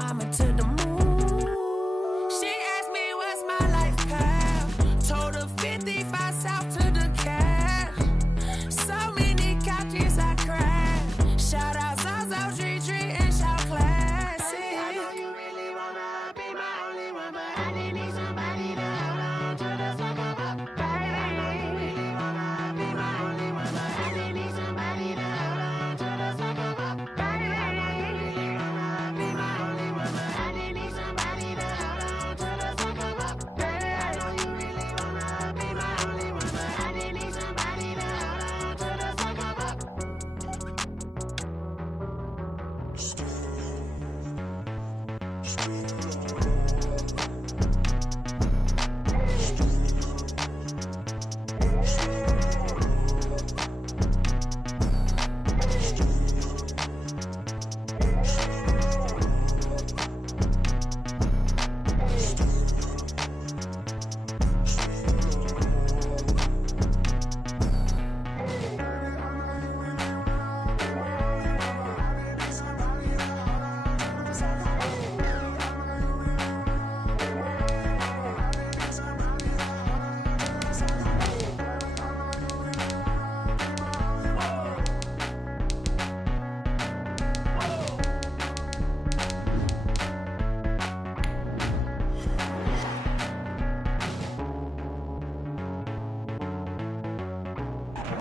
mama to the moon. She asked me what's my life path. Told her 55 south to the cash. So many couches I crashed. Shout out Zazo, Tree, and shout classy. I know you really wanna be my only one, but I didn't need somebody to hold on to the sucker up. Baby, I know you really wanna be my only one, but I didn't need somebody to hold on to the sucker up. Baby, I know you really wanna be my only one, but I didn't need somebody to hold on to the sucker up. Baby, I know you really wanna be my only one, but I didn't need somebody to hold on to the sucker up.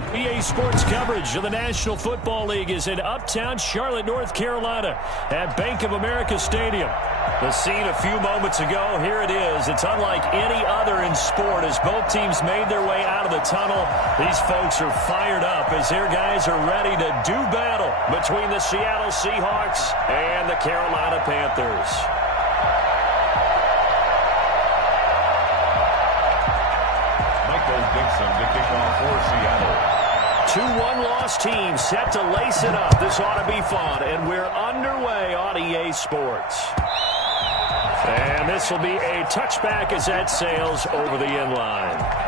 EA Sports coverage of the National Football League is in uptown Charlotte, North Carolina at Bank of America Stadium. The scene a few moments ago, here it is. It's unlike any other in sport as both teams made their way out of the tunnel. These folks are fired up as their guys are ready to do battle between the Seattle Seahawks and the Carolina Panthers. Michael Dixon to kick off for Seattle. 2-1 loss team set to lace it up. This ought to be fun, and we're underway on EA Sports. And this will be a touchback as that sails over the end line.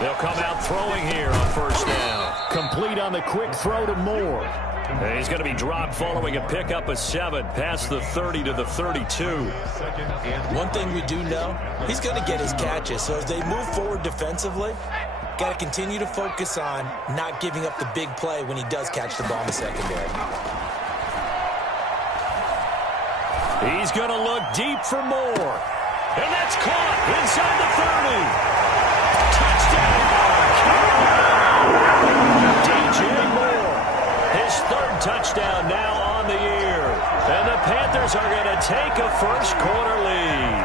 They'll come out throwing here on first down. Complete on the quick throw to Moore. And he's going to be dropped following a pickup of 7 past the 30 to the 32. One thing we do know, he's going to get his catches. So as they move forward defensively, got to continue to focus on not giving up the big play when he does catch the ball in the secondary. He's going to look deep for Moore. And that's caught inside the 30. His third touchdown now on the year. And the Panthers are going to take a first-quarter lead.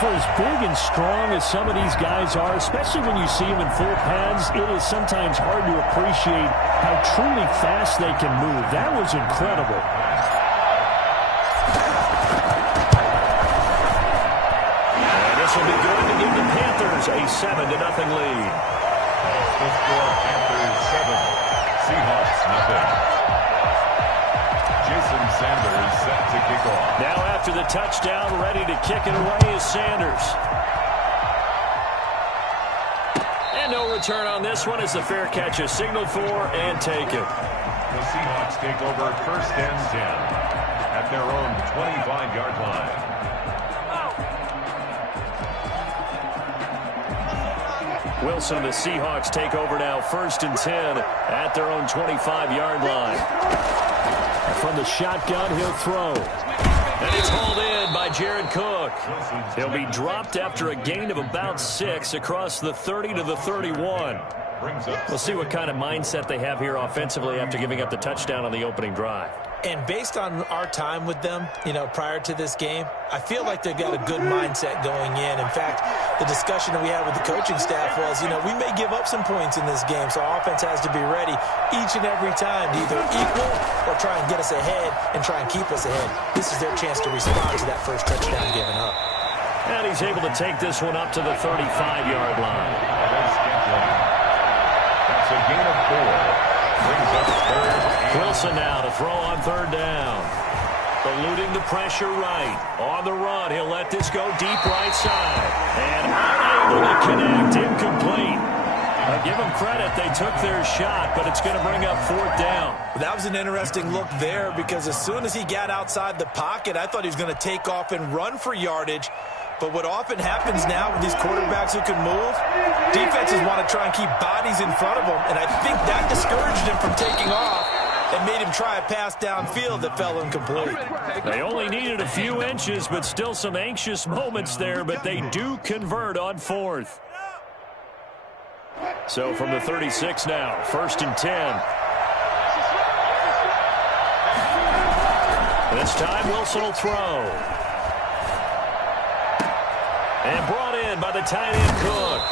For as big and strong as some of these guys are, especially when you see them in full pads, it is sometimes hard to appreciate how truly fast they can move. That was incredible. And this will be good to give the Panthers a 7-0 lead. The score, Panthers 7. Seahawks nothing. Jason Sanders set to kick off. Now after the touchdown, ready to kick it away is Sanders. And no return on this one as the fair catch is signaled for and taken. The Seahawks take over first and 10 at their own 25-yard line. Wilson and the Seahawks take over now first and 10 at their own 25-yard line. From the shotgun, he'll throw. And it's hauled in by Jared Cook. He'll be dropped after a gain of about 6 across the 30 to the 31. We'll see what kind of mindset they have here offensively after giving up the touchdown on the opening drive. And based on our time with them, prior to this game, I feel like they've got a good mindset going in. In fact, the discussion that we had with the coaching staff was, we may give up some points in this game, so our offense has to be ready each and every time to either equal or try and get us ahead and try and keep us ahead. This is their chance to respond to that first touchdown given up. And he's able to take this one up to the 35-yard line. Wilson now to throw on third down. Eluding the pressure right. On the run, he'll let this go deep right side. And unable to connect. Incomplete. I give them credit. They took their shot, but it's going to bring up fourth down. That was an interesting look there because as soon as he got outside the pocket, I thought he was going to take off and run for yardage. But what often happens now with these quarterbacks who can move, defenses want to try and keep bodies in front of them, and I think that discouraged him from taking off and made him try a pass downfield that fell incomplete. They only needed a few inches, but still some anxious moments there, but they do convert on fourth. So from the 36 now, 1st and 10. This time Wilson will throw. And brought in by the tight end Cook.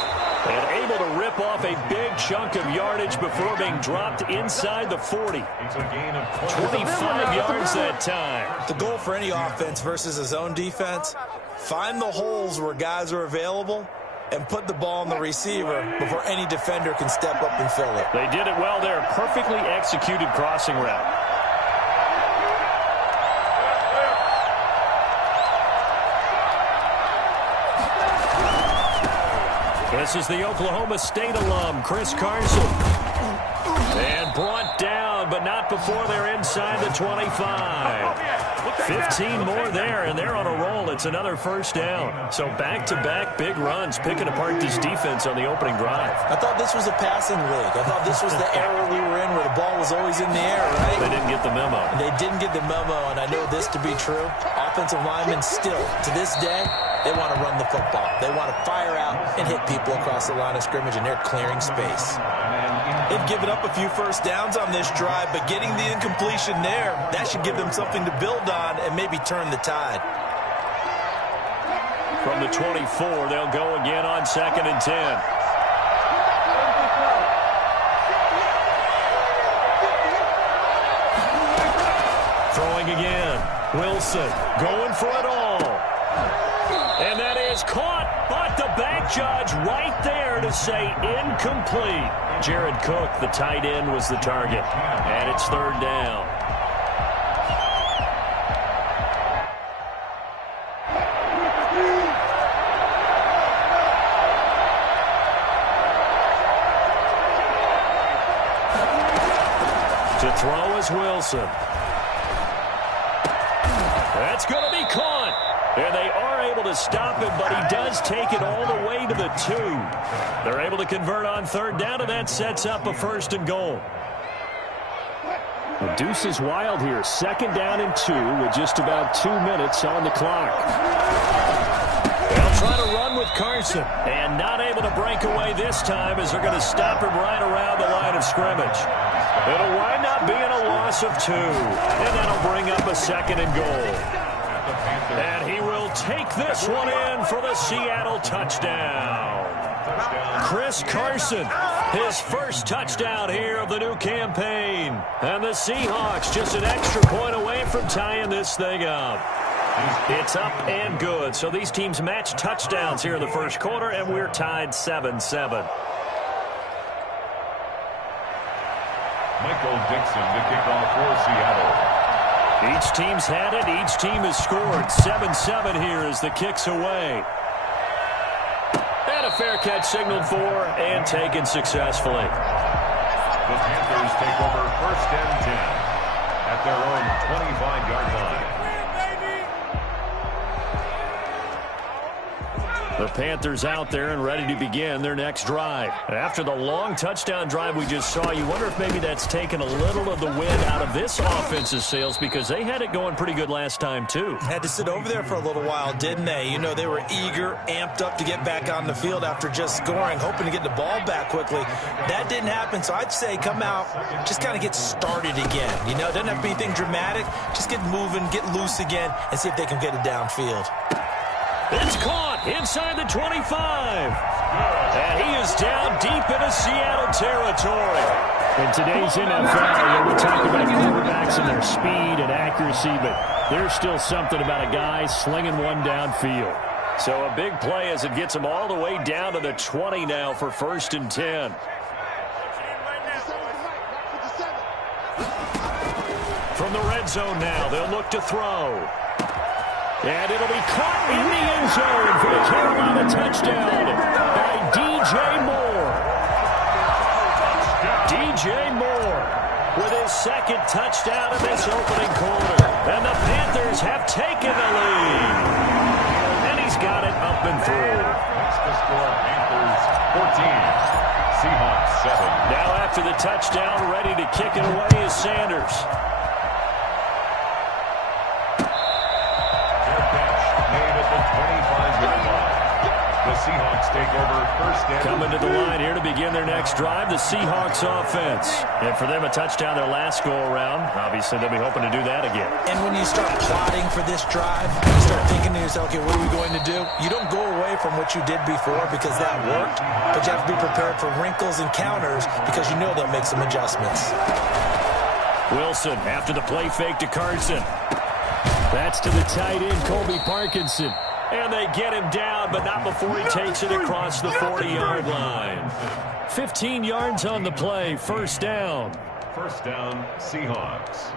And able to rip off a big chunk of yardage before being dropped inside the 40. It's a gain of 25 yards that time. The goal for any offense versus his own defense, find the holes where guys are available and put the ball on the receiver before any defender can step up and fill it. They did it well there. Perfectly executed crossing route. This is the Oklahoma State alum, Chris Carson. And brought down, but not before they're inside the 25. 15 more there, and they're on a roll. It's another first down. So back-to-back big runs, picking apart this defense on the opening drive. I thought this was a passing league. I thought this was the era we were in where the ball was always in the air, right? They didn't get the memo. They didn't get the memo, and I know this to be true. Offensive linemen still, to this day, they want to run the football. They want to fire out and hit people across the line of scrimmage, and they're clearing space. They've given up a few first downs on this drive, but getting the incompletion there, that should give them something to build on and maybe turn the tide. From the 24, they'll go again on 2nd and 10. Throwing again. Wilson going for it all. And that is caught, but the back judge right there to say incomplete. Jared Cook, the tight end, was the target. And it's third down. To throw is Wilson. That's going to be caught. And they are able to stop him, but he does take it all the way to the 2. They're able to convert on third down, and that sets up a 1st and goal. The deuce is wild here. 2nd down and 2 with just about 2 minutes on the clock. They'll try to run with Carson, and not able to break away this time as they're going to stop him right around the line of scrimmage. It'll wind up being a loss of 2, and that'll bring up a 2nd and goal. And he will take this one in for the Seattle touchdown. Chris Carson, his first touchdown here of the new campaign. And the Seahawks just an extra point away from tying this thing up. It's up and good. So these teams match touchdowns here in the first quarter, and we're tied 7-7. Michael Dixon to kick off for Seattle. Each team's had it. Each team has scored. 7-7 here as the kick's away. And a fair catch signaled for and taken successfully. The Panthers take over 1st and 10 at their own 25-yard line. The Panthers out there and ready to begin their next drive. After the long touchdown drive we just saw, you wonder if maybe that's taken a little of the wind out of this offense's sails because they had it going pretty good last time too. Had to sit over there for a little while, didn't they? You know, they were eager, amped up to get back on the field after just scoring, hoping to get the ball back quickly. That didn't happen, so I'd say come out, just kind of get started again. You know, it doesn't have to be anything dramatic. Just get moving, get loose again, and see if they can get it downfield. It's caught inside the 25. And he is down deep into Seattle territory. In today's NFL, we talk about quarterbacks and their speed and accuracy, but there's still something about a guy slinging one downfield. So a big play as it gets him all the way down to the 20 now for 1st and 10. From the red zone now, they'll look to throw. And it'll be caught in the end zone for the Carolina touchdown by DJ Moore. DJ Moore with his second touchdown in this opening quarter. And the Panthers have taken the lead. And he's got it up and through. That's the score. Panthers 14. Seahawks 7. Now after the touchdown, ready to kick it away is Sanders. The Seahawks take over first down. Coming to the line here to begin their next drive, the Seahawks offense. And for them, a touchdown their last go-around. Obviously, they'll be hoping to do that again. And when you start plotting for this drive, you start thinking to yourself, okay, what are we going to do? You don't go away from what you did before because that worked, but you have to be prepared for wrinkles and counters because you know they'll make some adjustments. Wilson after the play fake to Carson. That's to the tight end, Colby Parkinson. And they get him down, but not before he takes it across the 40-yard line. 15 yards on the play, first down. First down, Seahawks.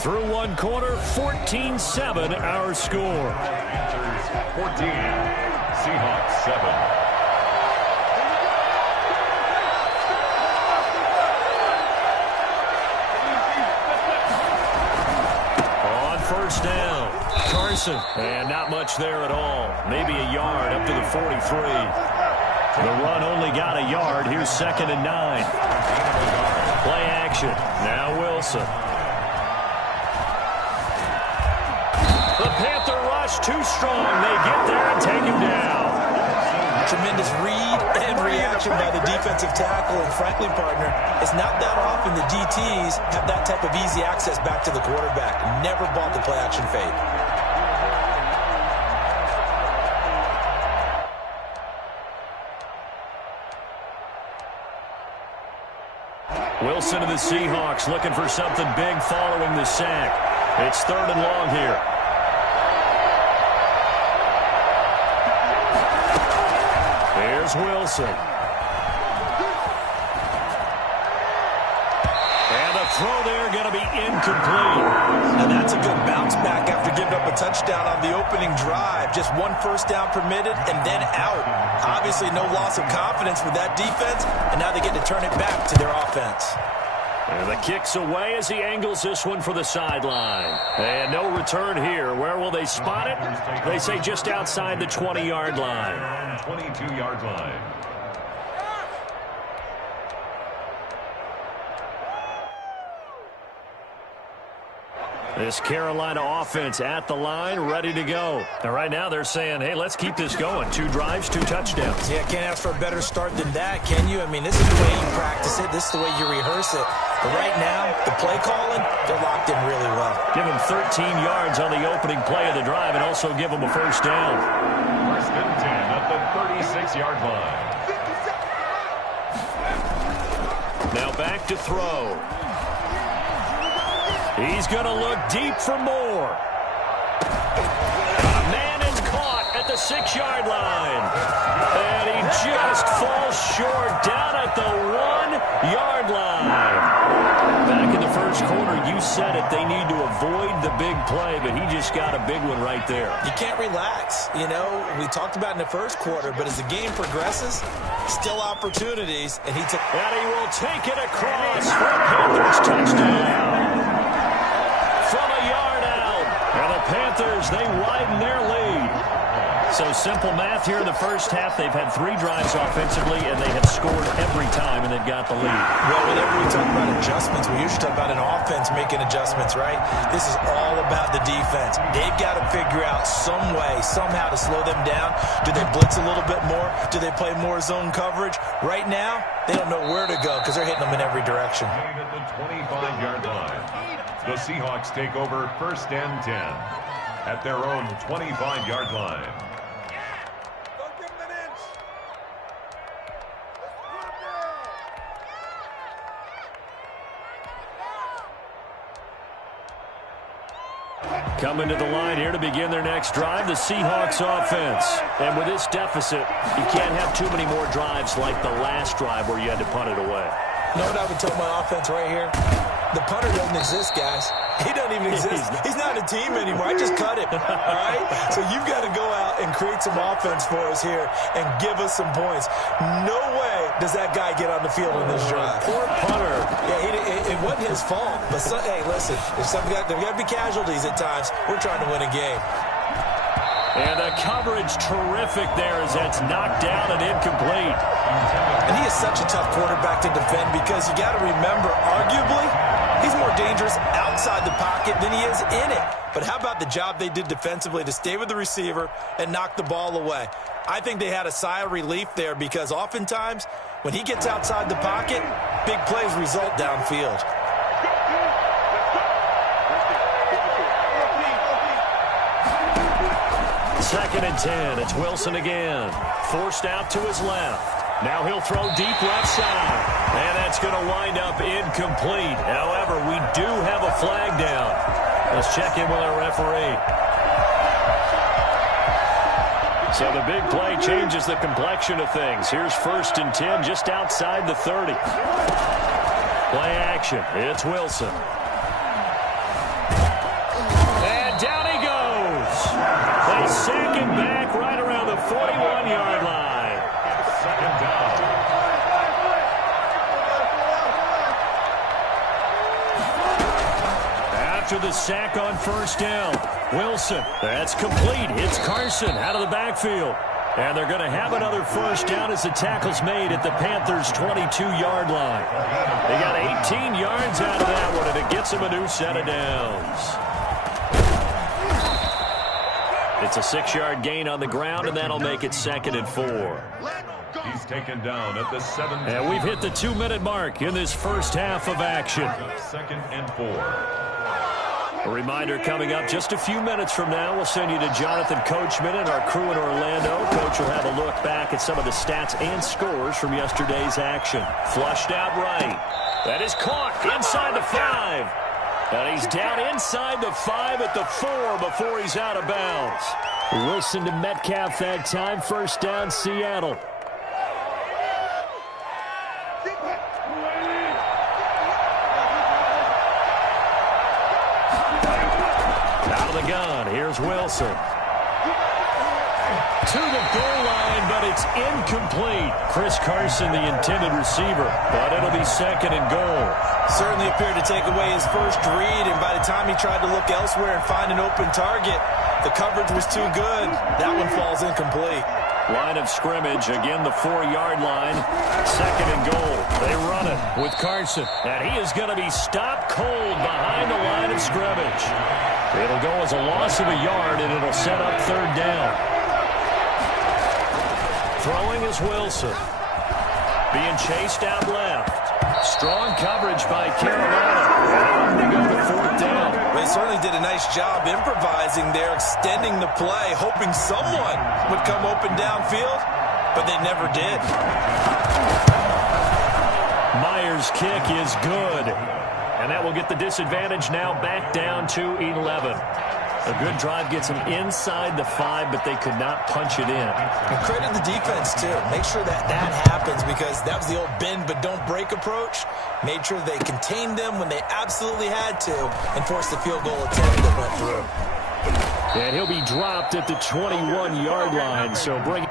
Through one quarter, 14-7 our score. Panthers 14, Seahawks 7. On first down, Carson. And not much there at all. Maybe a yard up to the 43. The run only got a yard. Here's 2nd and 9. Play action. Now Wilson. The Panther rush too strong. They get there and take him down. Tremendous read and reaction by the defensive tackle. And frankly, partner, it's not that often the DTs have that type of easy access back to the quarterback. Never bought the play action fade. Wilson of the Seahawks looking for something big following the sack. It's 3rd and long here. Here's Wilson. And the throw there going to be incomplete. Now that's a good bounce back after giving up a touchdown on the opening drive. Just one first down permitted and then out. Obviously no loss of confidence with that defense, and now they get to turn it back to their offense. And the kick's away as he angles this one for the sideline. And no return here. Where will they spot it? They say just outside the 20-yard line. 22-yard line. This Carolina offense at the line, ready to go. And right now they're saying, hey, let's keep this going. 2 drives, 2 touchdowns. Yeah, can't ask for a better start than that, can you? I mean, this is the way you practice it. This is the way you rehearse it. But right now, the play calling, they're locked in really well. Give them 13 yards on the opening play of the drive and also give them a first down. First and 10 at the 36-yard line. Now back to throw. He's going to look deep for more. A man is caught at the 6-yard line. And he just falls short down at the 1-yard line. Back in the first quarter, you said it. They need to avoid the big play, but he just got a big one right there. You can't relax. You know, we talked about in the first quarter, but as the game progresses, still opportunities, and he took... And he will take it across for a Panthers touchdown. From a yard out. And the Panthers, they widen their lead. So simple math here in the first half. They've had 3 drives offensively, and they have scored every time, and they've got the lead. Well, whenever we talk about adjustments, we usually talk about an offense making adjustments, right? This is all about the defense. They've got to figure out some way, somehow to slow them down. Do they blitz a little bit more? Do they play more zone coverage? Right now, they don't know where to go because they're hitting them in every direction. At the 25-yard line, the Seahawks take over first and 10 at their own 25-yard line. Coming to the line here to begin their next drive, the Seahawks offense. And with this deficit, you can't have too many more drives like the last drive where you had to punt it away. You know what I would tell my offense right here? The punter doesn't exist, guys. He doesn't even exist. He's not a team anymore. I just cut him, all right? So you've got to go out and create some offense for us here and give us some points. No way does that guy get on the field in this drive. Poor punter. Yeah, it wasn't his fault. But, hey, listen, there's got to be casualties at times. We're trying to win a game. And the coverage terrific there as that's knocked down and incomplete. And he is such a tough quarterback to defend because you got to remember, arguably, he's more dangerous outside the pocket than he is in it. But how about the job they did defensively to stay with the receiver and knock the ball away? I think they had a sigh of relief there because oftentimes when he gets outside the pocket, big plays result downfield. Second and 10. It's Wilson again. Forced out to his left. Now he'll throw deep left side. And that's going to wind up incomplete. However, we do have a flag down. Let's check in with our referee. So the big play changes the complexion of things. Here's 1st and 10 just outside the 30. Play action. It's Wilson. And down he goes. They sack him back right around the 41-yard line. Second down. After the sack on 1st down, Wilson, that's complete. It's Carson out of the backfield. And they're going to have another 1st down as the tackle's made at the Panthers' 22-yard line. They got 18 yards out of that one, and it gets them a new set of downs. It's a 6-yard gain on the ground, and that'll make it 2nd and 4. He's taken down at the 7. And we've hit the 2-minute mark in this first half of action. 2nd and 4. A reminder coming up just a few minutes from now. We'll send you to Jonathan Coachman and our crew in Orlando. Coach will have a look back at some of the stats and scores from yesterday's action. Flushed out right. That is caught inside the 5. And he's down inside the 5 at the 4 before he's out of bounds. Wilson to Metcalf that time. 1st down, Seattle. Out of the gun, here's Wilson. To the goal line, but it's incomplete. Chris Carson, the intended receiver, but it'll be 2nd and goal. Certainly appeared to take away his first read, and by the time he tried to look elsewhere and find an open target, the coverage was too good. That one falls incomplete. Line of scrimmage, again the 4-yard line. 2nd and goal. They run it with Carson, and he is going to be stopped cold behind the line of scrimmage. It'll go as a loss of a yard, and it'll set up 3rd down. Throwing is Wilson. Being chased out left. Strong coverage by Carolina. They go to 4th down. They certainly did a nice job improvising there, extending the play, hoping someone would come open downfield, but they never did. Myers' kick is good. And that will get the disadvantage now back down to 11. A good drive gets them inside the 5, but they could not punch it in. And credit the defense, too. Make sure that happens because that was the old bend but don't break approach. Made sure they contained them when they absolutely had to and forced the field goal attempt that went through. And he'll be dropped at the 21-yard line, so bring it.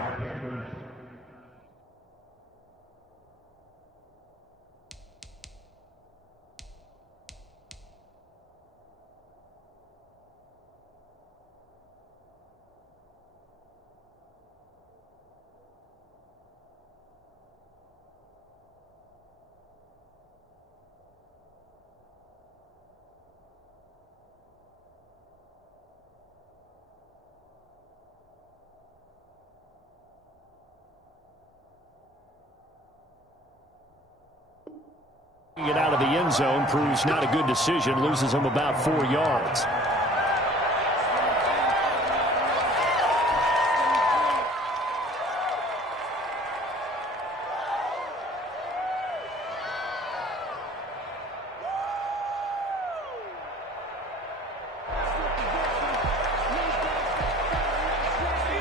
It out of the end zone proves not a good decision, loses him about 4 yards.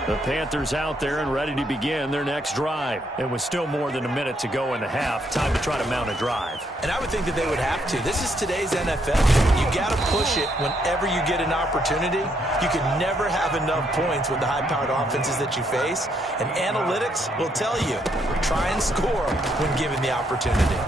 The Panthers out there and ready to begin their next drive. It was still more than a minute to go in the half. Time to try to mount a drive. And I would think that they would have to. This is today's NFL. You got to push it whenever you get an opportunity. You can never have enough points with the high-powered offenses that you face. And analytics will tell you, try and score when given the opportunity.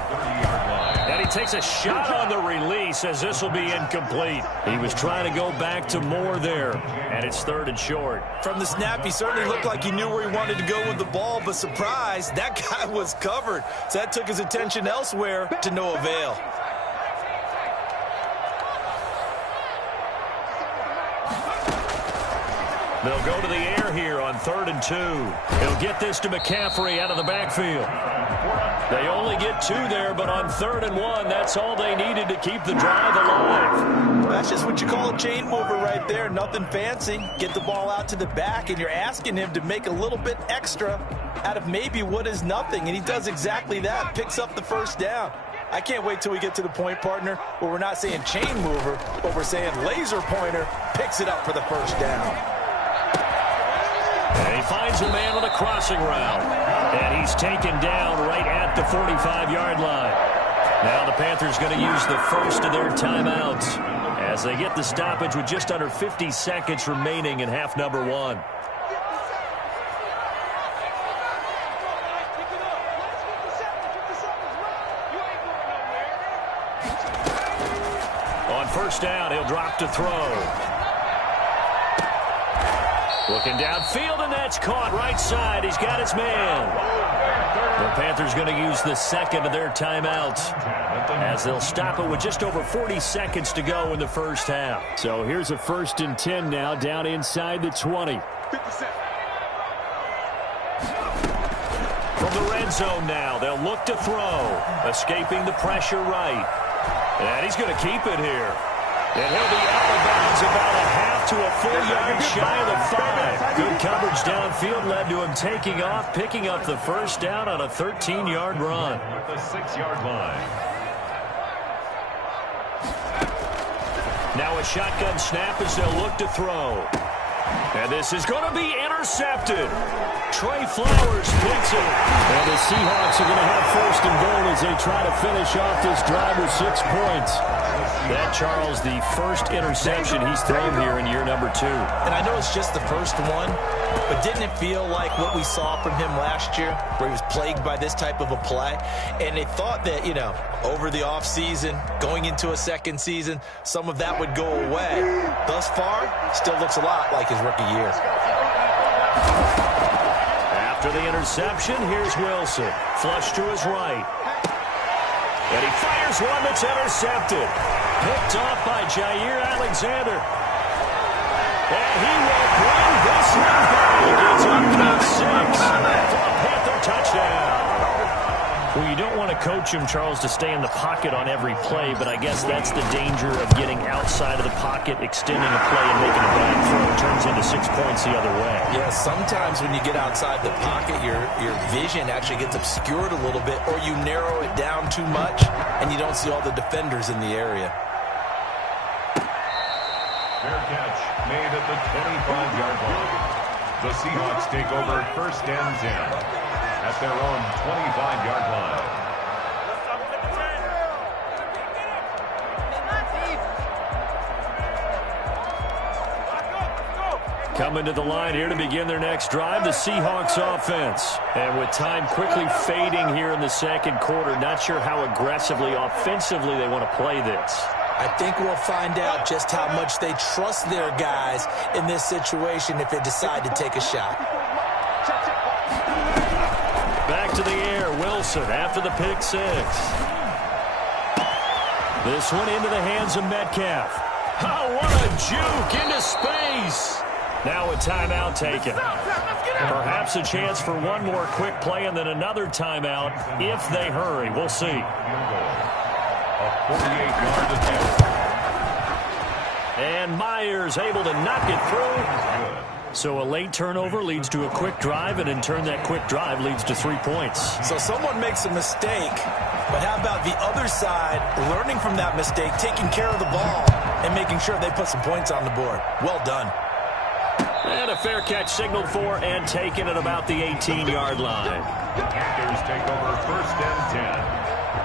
And he takes a shot on the release as this will be incomplete. He was trying to go back to Moore there, and it's 3rd and short. From the snap, he certainly looked like he knew where he wanted to go with the ball, but surprise, that guy was covered. So that took his attention elsewhere to no avail. They'll go to the air here on 3rd and 2. He'll get this to McCaffrey out of the backfield. They only get 2 there, but on 3rd and 1, that's all they needed to keep the drive alive. That's just what you call a chain mover right there. Nothing fancy. Get the ball out to the back, and you're asking him to make a little bit extra out of maybe what is nothing, and he does exactly that, picks up the first down. I can't wait till we get to the point, partner, where we're not saying chain mover, but we're saying laser pointer picks it up for the first down. And he finds a man on a crossing route. And he's taken down right at the 45-yard line. Now the Panthers going to use the first of their timeouts as they get the stoppage with just under 50 seconds remaining in half number 1. On first down, he'll drop to throw. Looking downfield, and that's caught right side. He's got his man. The Panthers going to use the second of their timeouts as they'll stop it with just over 40 seconds to go in the first half. So here's a 1st and 10 now down inside the 20. From the red zone now, they'll look to throw. Escaping the pressure right. And he's going to keep it here. And he'll be out of bounds about a half to a full yard shy of the 5. Good coverage downfield led to him taking off, picking up the first down on a 13-yard run. At the 6-yard line. Now a shotgun snap as they'll look to throw. And this is going to be intercepted. Trey Flowers picks it. And the Seahawks are going to have 1st and goal as they try to finish off this drive with 6 points. That, Charles, the first interception he's thrown here in year number 2. And I know it's just the first one, but didn't it feel like what we saw from him last year, where he was plagued by this type of a play? And they thought that, you know, over the offseason, going into a second season, some of that would go away. Thus far, still looks a lot like his rookie year. After the interception, here's Wilson. Flush to his right. And he fires one that's intercepted. Picked off by Jair Alexander. And he will bring this one back. It's up to 6 for a Panther touchdown. Well, you don't want to coach him, Charles, to stay in the pocket on every play, but I guess that's the danger of getting outside of the pocket, extending a play, and making a bad throw. It turns into 6 points the other way. Yeah, sometimes when you get outside the pocket, your vision actually gets obscured a little bit, or you narrow it down too much, and you don't see all the defenders in the area. Fair catch made at the 25-yard line. The Seahawks take over 1st and 10 at their own 25-yard line. Coming to the line here to begin their next drive, the Seahawks offense. And with time quickly fading here in the second quarter, not sure how aggressively, offensively they want to play this. I think we'll find out just how much they trust their guys in this situation if they decide to take a shot. Back to the air, Wilson after the pick 6. This one into the hands of Metcalf. Oh, what a juke into space. Now a timeout taken. Perhaps a chance for one more quick play and then another timeout if they hurry. We'll see. A 48-yard attempt. And Myers able to knock it through. So a late turnover leads to a quick drive, and in turn that quick drive leads to 3 points. So someone makes a mistake, but how about the other side learning from that mistake, taking care of the ball, and making sure they put some points on the board? Well done. And a fair catch signaled for and taken at about the 18-yard line. Panthers take over 1st and 10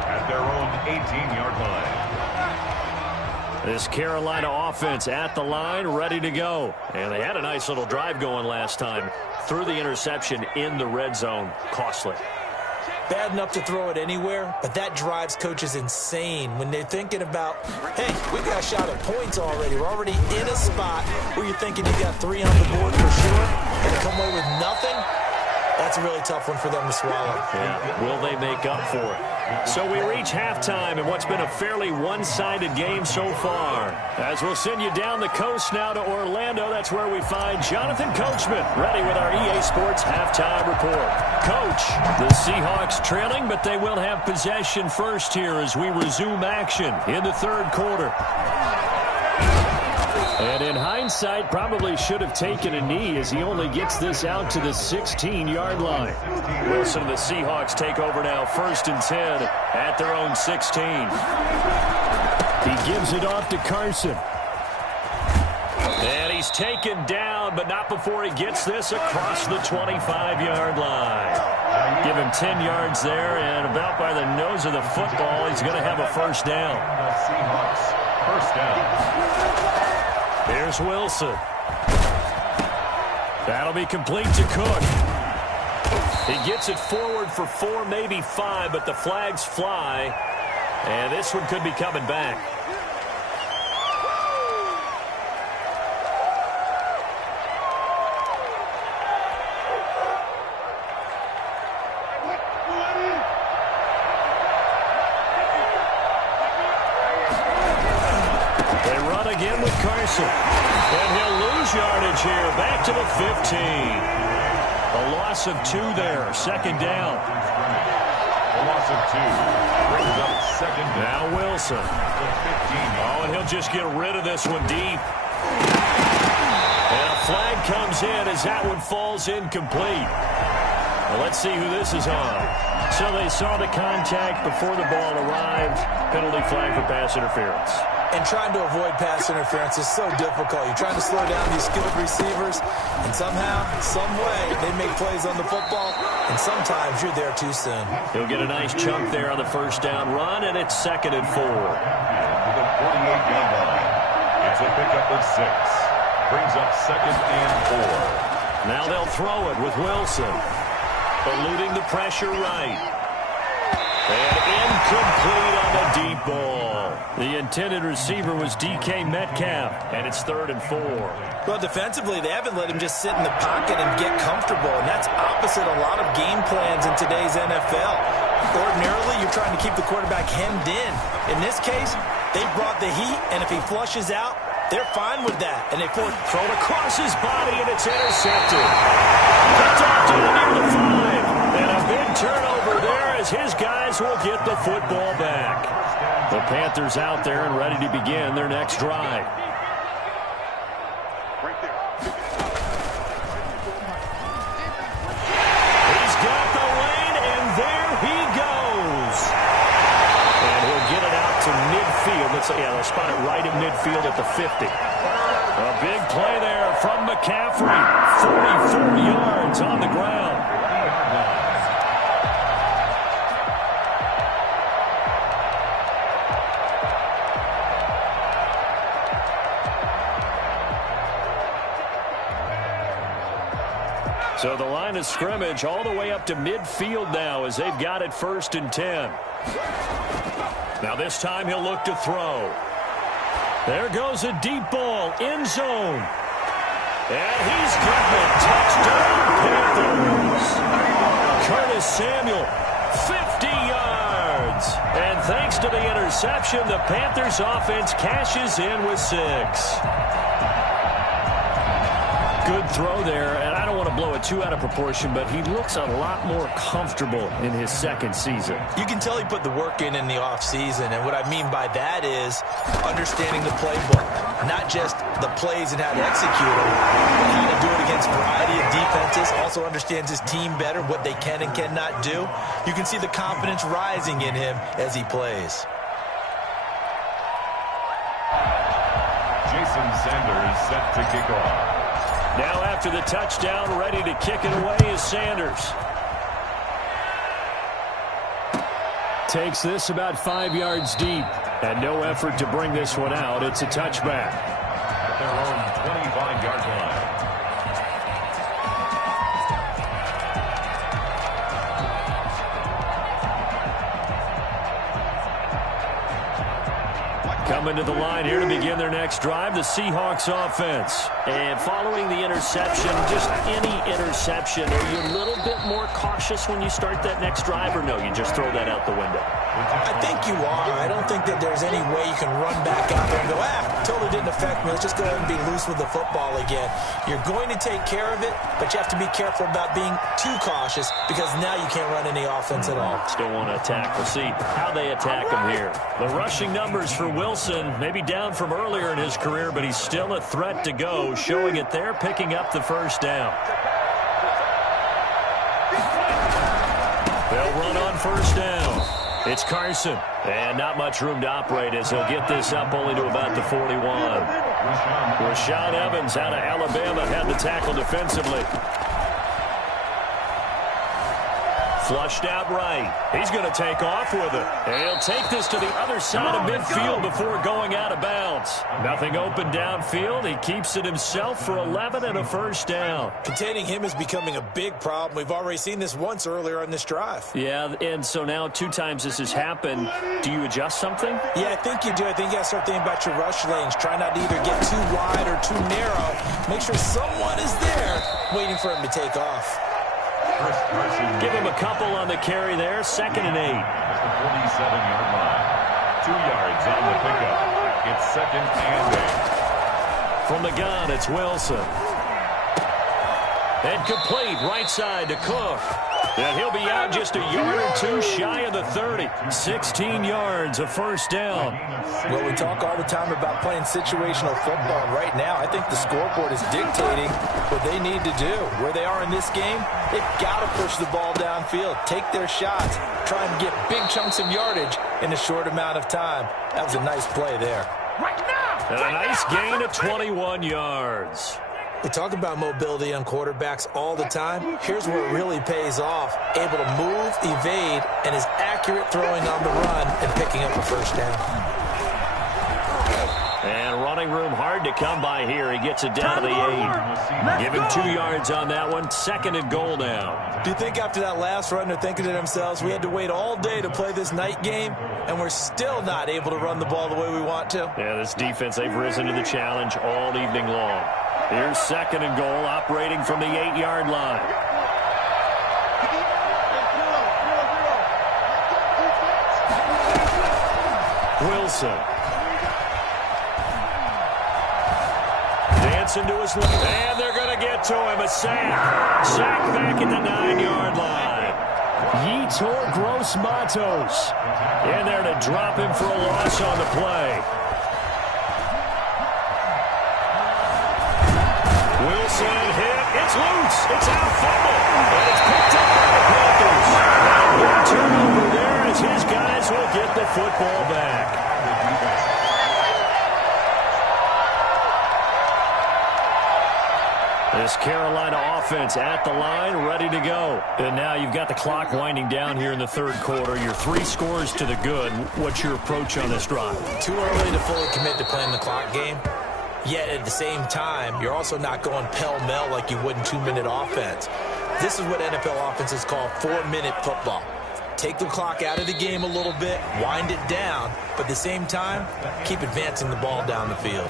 at their own 18-yard line. This Carolina offense at the line, ready to go. And they had a nice little drive going last time. Threw the interception in the red zone. Costly. Bad enough to throw it anywhere, but that drives coaches insane when they're thinking about, hey, we got a shot at points already. We're already in a spot where you're thinking you got 3 on the board for sure, and to come away with nothing, that's a really tough one for them to swallow. Yeah, will they make up for it? So we reach halftime in what's been a fairly one-sided game so far. As we'll send you down the coast now to Orlando, that's where we find Jonathan Coachman, ready with our EA Sports halftime report. Coach, the Seahawks trailing, but they will have possession first here as we resume action in the third quarter. And in hindsight, probably should have taken a knee as he only gets this out to the 16-yard line. Wilson and the Seahawks take over now 1st and 10 at their own 16. He gives it off to Carson. And he's taken down, but not before he gets this across the 25-yard line. Give him 10 yards there, and about by the nose of the football, he's going to have a first down. The Seahawks, 1st down. Here's Wilson. That'll be complete to Cook. He gets it forward for 4, maybe 5, but the flags fly. And this one could be coming back. They run again with Carson. And he'll lose yardage here. Back to the 15. A loss of 2 there. 2nd down. A loss of 2. Brings up 2nd down. Now Wilson. The 15. Oh, and he'll just get rid of this one deep. And a flag comes in as that one falls incomplete. Well, let's see who this is on. So they saw the contact before the ball arrived. Penalty flag for pass interference. And trying to avoid pass interference is so difficult. You're trying to slow down these skilled receivers, and somehow, some way, they make plays on the football, and sometimes you're there too soon. He'll get a nice chunk there on the first down run, and it's 2nd and 4. To the 48-yard line. It's a pickup of 6. Brings up 2nd and 4. Now they'll throw it with Wilson. Eluding the pressure right. And incomplete on the deep ball. The intended receiver was DK Metcalf, and it's 3rd and 4. Well, defensively, they haven't let him just sit in the pocket and get comfortable, and that's opposite a lot of game plans in today's NFL. Ordinarily, you're trying to keep the quarterback hemmed in. In this case, they brought the heat, and if he flushes out, they're fine with that. And they throw it Across his body, and it's intercepted. Picked off to near the 5. And a big turnover there as his guys will get the football back. The Panthers out there and ready to begin their next drive. He's got the lane, and there he goes. And he'll get it out to midfield. They'll spot it right at midfield at the 50. A big play there from McCaffrey. 44 yards on the ground. So the line of scrimmage all the way up to midfield now as they've got it 1st and 10. Now this time he'll look to throw. There goes a deep ball, end zone. And he's got it. Touchdown, Panthers. Curtis Samuel, 50 yards. And thanks to the interception, the Panthers offense cashes in with 6. Good throw there, and I don't want to blow it too out of proportion, but he looks a lot more comfortable in his 2nd season. You can tell he put the work in the offseason, and what I mean by that is understanding the playbook, not just the plays and how to execute them, but how to do it against a variety of defenses, also understands his team better, what they can and cannot do. You can see the confidence rising in him as he plays. Jason Sanders set to kick off. Now after the touchdown, ready to kick it away is Sanders. Takes this about 5 yards deep. And no effort to bring this one out. It's a touchback. At their own 25-yard line. Coming to the line here to begin their next drive, the Seahawks offense. And following the interception, just any interception, are you a little bit more cautious when you start that next drive, or no, you just throw that out the window? I think you are. I don't think that there's any way you can run back out there and go, totally didn't affect me. Let's just go ahead and be loose with the football again. You're going to take care of it, but you have to be careful about being too cautious because now you can't run any offense at all. Still want to attack. We'll see how they attack him here. The rushing numbers for Wilson, maybe down from earlier in his career, but he's still a threat to go, showing it there, picking up the first down. They'll run on first down. It's Carson. And not much room to operate as he'll get this up only to about the 41. Rashaan Evans out of Alabama had the tackle defensively. Flushed out right. He's going to take off with it. And he'll take this to the other side of midfield before going out of bounds. Nothing open downfield. He keeps it himself for 11 and a first down. Containing him is becoming a big problem. We've already seen this once earlier on this drive. Yeah, and so now 2 times this has happened. Do you adjust something? Yeah, I think you do. I think you got to start thinking about your rush lanes. Try not to either get too wide or too narrow. Make sure someone is there waiting for him to take off. Give him a couple on the carry there. 2nd and 8. At the 47-yard line. 2 yards on the pickup. It's 2nd and 8. From the gun, it's Wilson. And complete right side to Cook. And he'll be out just a yard or 2 shy of the 30. 16 yards, a first down. Well, we talk all the time about playing situational football. And right now, I think the scoreboard is dictating what they need to do. Where they are in this game, they've got to push the ball downfield, take their shots, try and get big chunks of yardage in a short amount of time. That was a nice play there. And a nice gain of 21 yards. We talk about mobility on quarterbacks all the time. Here's where it really pays off. Able to move, evade, and is accurate throwing on the run and picking up a first down. And running room hard to come by here. He gets it down to the 8. Give him 2 yards on that one. 2nd and goal now. Do you think after that last run they're thinking to themselves, we had to wait all day to play this night game, and we're still not able to run the ball the way we want to? Yeah, this defense, they've risen to the challenge all evening long. Here's 2nd and goal, operating from the 8-yard line. Wilson. Dancing to his left. And they're going to get to him. A sack. Sack back at the 9-yard line. Yetur Gross-Matos. In there to drop him for a loss on the play. Wilson hit. It's loose. It's out fumble. And it's picked up by the Panthers. And one turnover there as his guys will get the football back. This Carolina offense at the line, ready to go. And now you've got the clock winding down here in the 3rd quarter. You're 3 scores to the good. What's your approach on this drive? Too early to fully commit to playing the clock game. Yet at the same time, you're also not going pell-mell like you would in 2-minute offense. This is what NFL offenses call 4-minute football. Take the clock out of the game a little bit, wind it down, but at the same time, keep advancing the ball down the field.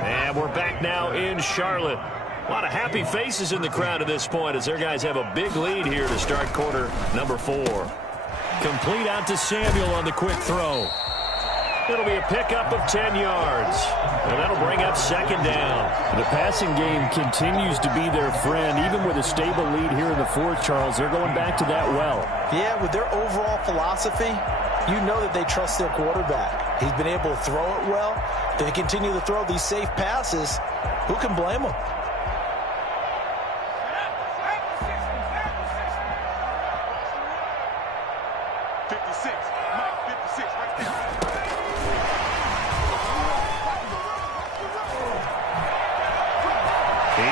And we're back now in Charlotte. A lot of happy faces in the crowd at this point as their guys have a big lead here to start quarter number 4. Complete out to Samuel on the quick throw. It'll be a pickup of 10 yards. And that'll bring up 2nd down. The passing game continues to be their friend. Even with a stable lead here in the 4th, Charles, they're going back to that well. Yeah, with their overall philosophy, you know that they trust their quarterback. He's been able to throw it well. If they continue to throw these safe passes, who can blame them?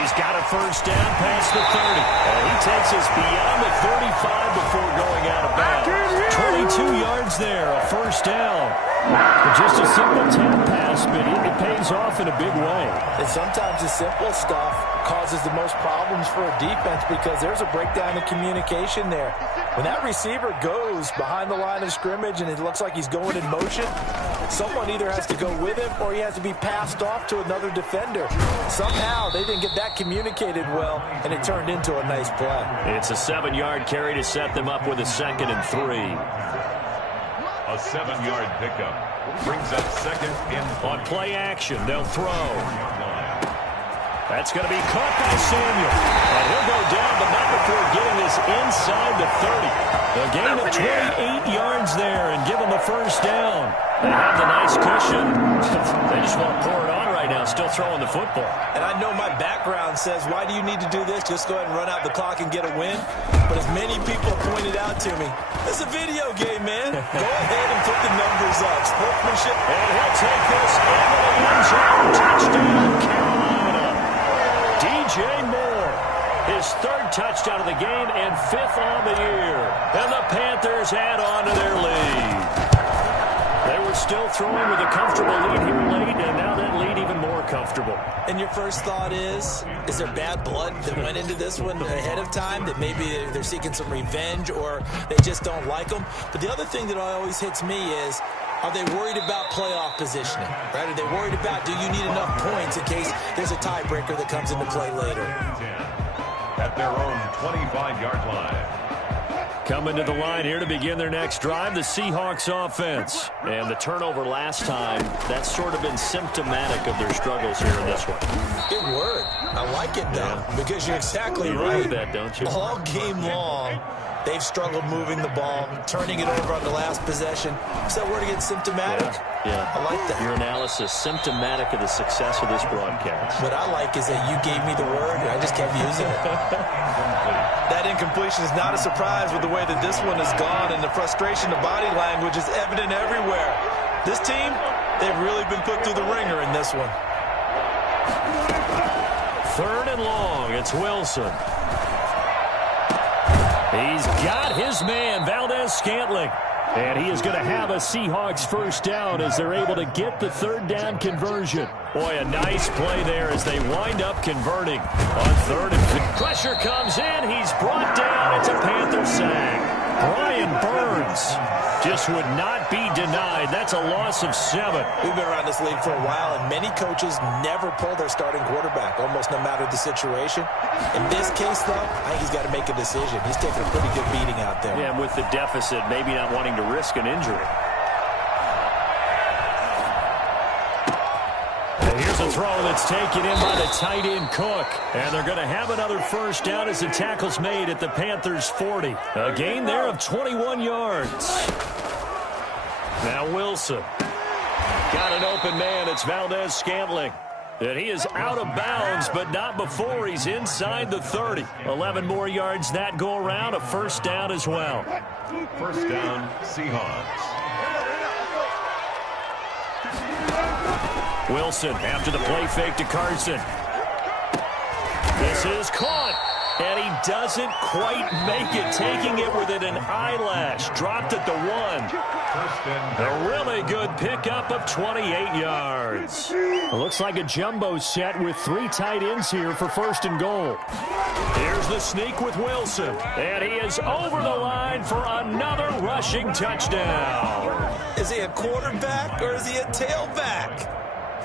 He's got a first down past the 30. And he takes us beyond the 35 before going out of bounds. 22 yards there, a first down. Just a simple tap pass, but it pays off in a big way. And sometimes the simple stuff causes the most problems for a defense because there's a breakdown in communication there. When that receiver goes behind the line of scrimmage and it looks like he's going in motion, someone either has to go with him or he has to be passed off to another defender. Somehow they didn't get that communicated well, and it turned into a nice play. It's a 7-yard carry to set them up with a 2nd and 3. A 7-yard pickup brings up 2nd and 3. On play action, they'll throw. That's going to be caught by Samuel. And he'll go down, but not before getting this inside the 30. A gain of 28 yards there and give them a first down. They have the nice cushion. They just want to pour it on right now, still throwing the football. And I know my background says, why do you need to do this? Just go ahead and run out the clock and get a win. But as many people pointed out to me, it's a video game, man. Go ahead and put the numbers up. Sportsmanship. And he'll take this into the end zone. Touchdown, Carolina. DJ Moore, his 3rd touchdown of the game and 5th on the year. And the Panthers add on to their lead. They were still throwing with a comfortable lead here late, and now that lead even more comfortable. And your first thought is there bad blood that went into this one ahead of time, that maybe they're seeking some revenge or they just don't like them? But the other thing that always hits me is, are they worried about playoff positioning? Right? Are they worried about, do you need enough points in case there's a tiebreaker that comes into play later? At their own 25-yard line. Coming to the line here to begin their next drive, the Seahawks offense. And the turnover last time, that's sort of been symptomatic of their struggles here in this one. Good word. I like it, though, because you're exactly right. You that, don't you? All game long, they've struggled moving the ball, turning it over on the last possession. Is that word again, symptomatic? Yeah. I like that. Your analysis, symptomatic of the success of this broadcast. What I like is that you gave me the word, and I just kept using it. That incompletion is not a surprise with the way that this one has gone, and the frustration, the body language is evident everywhere. This team, they've really been put through the ringer in this one. 3rd and long, it's Wilson. He's got his man, Valdez-Scantling. And he is going to have a Seahawks first down as they're able to get the 3rd down conversion. Boy, a nice play there as they wind up converting on 3rd and pressure comes in. He's brought down. It's a Panther sack. Brian Burns just would not be denied. That's a loss of 7. We've been around this league for a while, and many coaches never pull their starting quarterback, almost no matter the situation. In this case, though, I think he's got to make a decision. He's taking a pretty good beating out there. Yeah, and with the deficit, maybe not wanting to risk an injury. And here's a throw that's taken in by the tight end Cook. And they're going to have another first down as the tackle's made at the Panthers' 40. A gain there of 21 yards. Now Wilson. Got an open man. It's Valdez-Scantling. And he is out of bounds, but not before he's inside the 30. 11 more yards that go around. A first down as well. First down, Seahawks. Wilson after the play fake to Carson. This is caught. And he doesn't quite make it, taking it within an eyelash. Dropped at the 1. A really good pickup of 28 yards. It looks like a jumbo set with 3 tight ends here for 1st and goal. Here's the sneak with Wilson. And he is over the line for another rushing touchdown. Is he a quarterback or is he a tailback?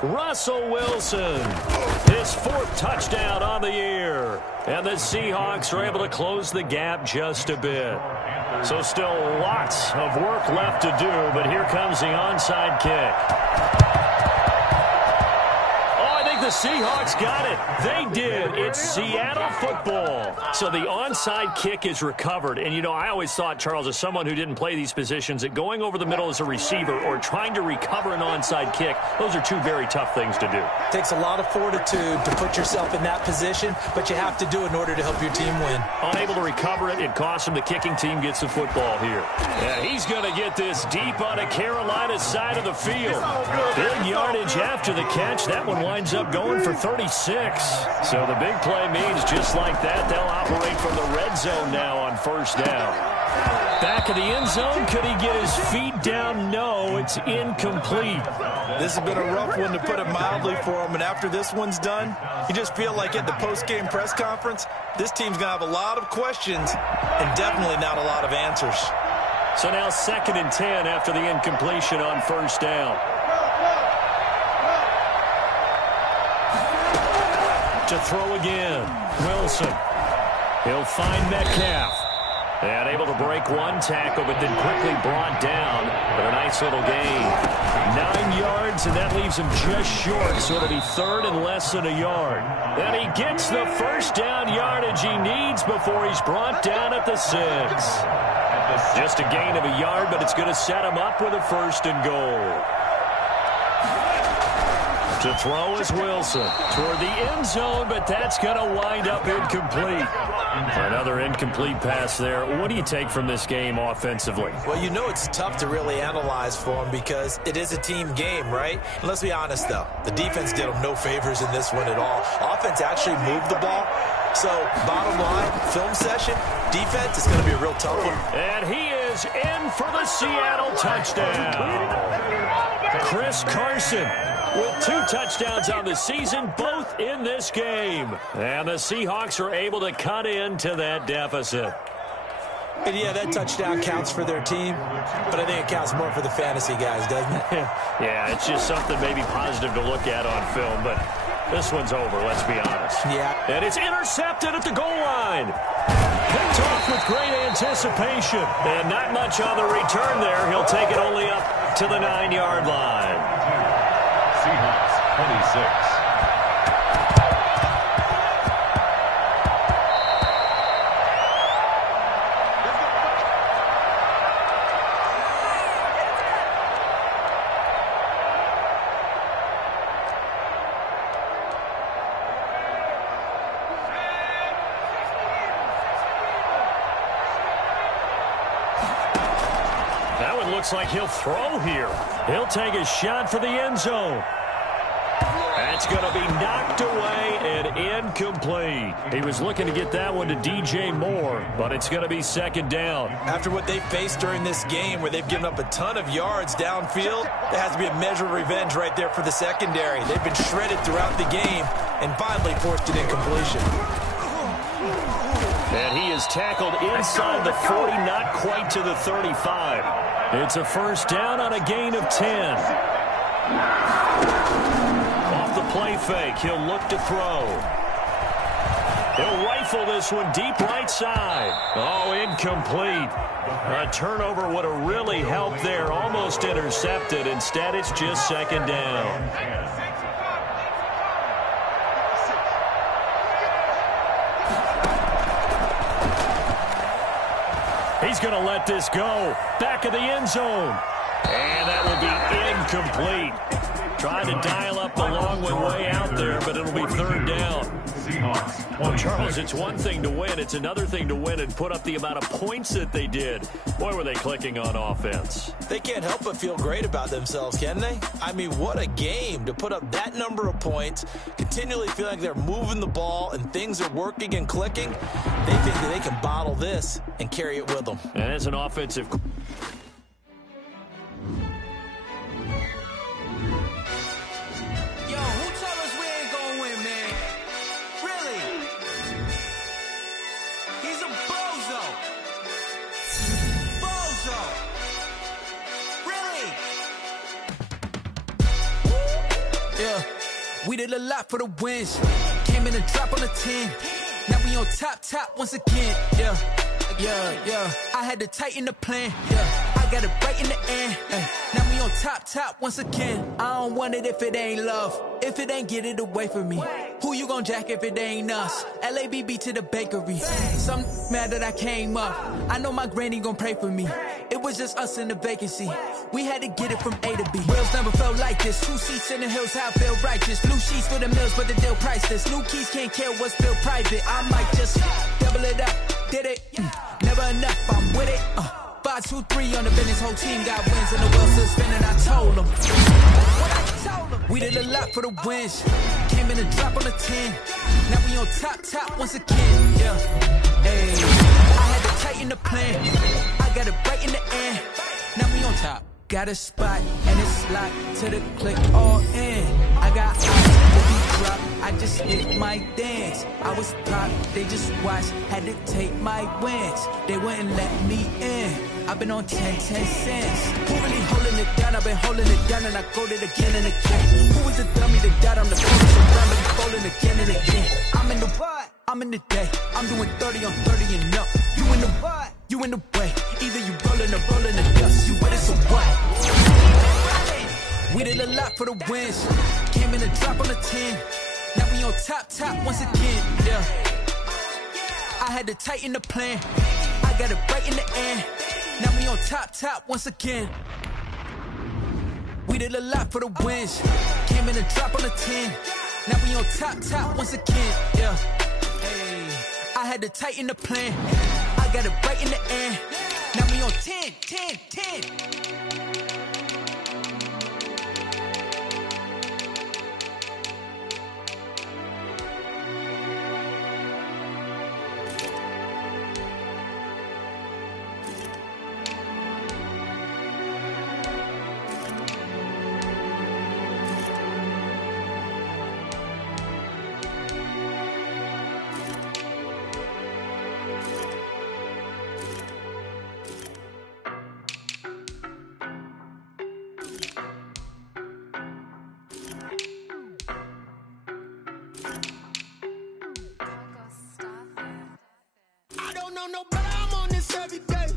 Russell Wilson, his 4th touchdown on the year. And the Seahawks are able to close the gap just a bit. So still lots of work left to do, but here comes the onside kick. The Seahawks got it. They did. It's Seattle football. So the onside kick is recovered. And, you know, I always thought, Charles, as someone who didn't play these positions, that going over the middle as a receiver or trying to recover an onside kick, those are 2 very tough things to do. It takes a lot of fortitude to put yourself in that position, but you have to do it in order to help your team win. Unable to recover it, it costs him. The kicking team gets the football here. And he's going to get this deep on a Carolina side of the field. Big yardage after the catch. That one winds up going going for 36. So the big play means just like that, they'll operate from the red zone now on first down. Back of the end zone, could he get his feet down? No, it's incomplete. This has been a rough one, to put it mildly, for him. And after this one's done, you just feel like at the post-game press conference, this team's going to have a lot of questions and definitely not a lot of answers. So now 2nd and 10 after the incompletion on first down. To throw again, Wilson. He'll find Metcalf. And able to break one tackle, but then quickly brought down. But a nice little gain. 9 yards, and that leaves him just short. So it'll be 3rd and less than a yard. And he gets the first down yardage he needs before he's brought down at the 6. Just a gain of a yard, but it's going to set him up with a 1st and goal. To throw is Wilson toward the end zone, but that's going to wind up incomplete. Another incomplete pass there. What do you take from this game offensively? Well, you know it's tough to really analyze for him because it is a team game, right? And let's be honest, though. The defense did him no favors in this one at all. Offense actually moved the ball. So, bottom line, film session, defense is going to be a real tough one. And he is in for the Seattle touchdown. Chris Carson with 2 touchdowns on the season, both in this game. And the Seahawks are able to cut into that deficit. And yeah, that touchdown counts for their team, but I think it counts more for the fantasy guys, doesn't it? Yeah, it's just something maybe positive to look at on film, but this one's over, let's be honest. Yeah. And it's intercepted at the goal line. Picked off with great anticipation. And not much on the return there. He'll take it only up to the 9-yard line. Seahawks 26. Looks like he'll throw here. He'll take a shot for the end zone. That's going to be knocked away and incomplete. He was looking to get that one to DJ Moore, but it's going to be 2nd down. After what they faced during this game, where they've given up a ton of yards downfield, there has to be a measure of revenge right there for the secondary. They've been shredded throughout the game and finally forced an incompletion. And he is tackled inside the 40, not quite to the 35. It's a 1st down on a gain of 10. Off the play fake, he'll look to throw. He'll rifle this one deep right side. Oh, incomplete. A turnover would have really helped there. Almost intercepted. Instead, it's just 2nd down. He's going to let this go. Back of the end zone. And that will be incomplete. Trying to dial up the long one way out there, but it'll be 3rd down. Well, Charles, it's one thing to win. It's another thing to win and put up the amount of points that they did. Boy, were they clicking on offense. They can't help but feel great about themselves, can they? I mean, what a game to put up that number of points, continually feel like they're moving the ball and things are working and clicking. They think that they can bottle this and carry it with them. And as an offensive... We did a lot for the wins. Came in a drop on the 10. Now we on top once again. Yeah. I had to tighten the plan. Yeah. I got it right in the end. Now we on top once again. I don't want it if it ain't love. If it ain't, get it away from me. Who you gon' jack if it ain't us? LABB to the bakery. Some mad that I came up. I know my granny gon' pray for me. It was just us in the vacancy. We had to get it from A to B. Wheels never felt like this. 2 seats in the hills, how I feel righteous. Blue sheets for the mills, but the deal priceless. New keys can't care what's built private. I might just double it up. Did it? Never enough, I'm with it. 5, 2, 3 on the business. Whole team got wins and the wheels still spinning. I told them. We did a lot for the wins. Came in a drop on the 10. Now we on top once again. Yeah. Hey. I had to tighten the plan. I got it right in the end. Now we on top. Got a spot and it's locked to the click all in. I got eyes to be dropped. I just hit my dance. I was popped, they just watched. Had to take my wins. They wouldn't let me in. I've been on 10 cents. Who really holding it down? I've been holding it down and I go it again and again. Who is the dummy that died? I'm the foolish around, but he's falling again and again. I'm in the what? I'm in the day. I'm doing 30 on 30 and up. You in the what? You in the way. Either you rolling or rolling the dust. You with it, so what? We did a lot for the wins. Came in a drop on the 10. Now we on top once again. Yeah. I had to tighten the plan. I got it right in the end. Now we on top once again. We did a lot for the wins. Came in a drop on the 10. Now we on top once again. Yeah. Hey. I had to tighten the plan. I got it right in the end. Now we on 10. No, but I'm on this every day.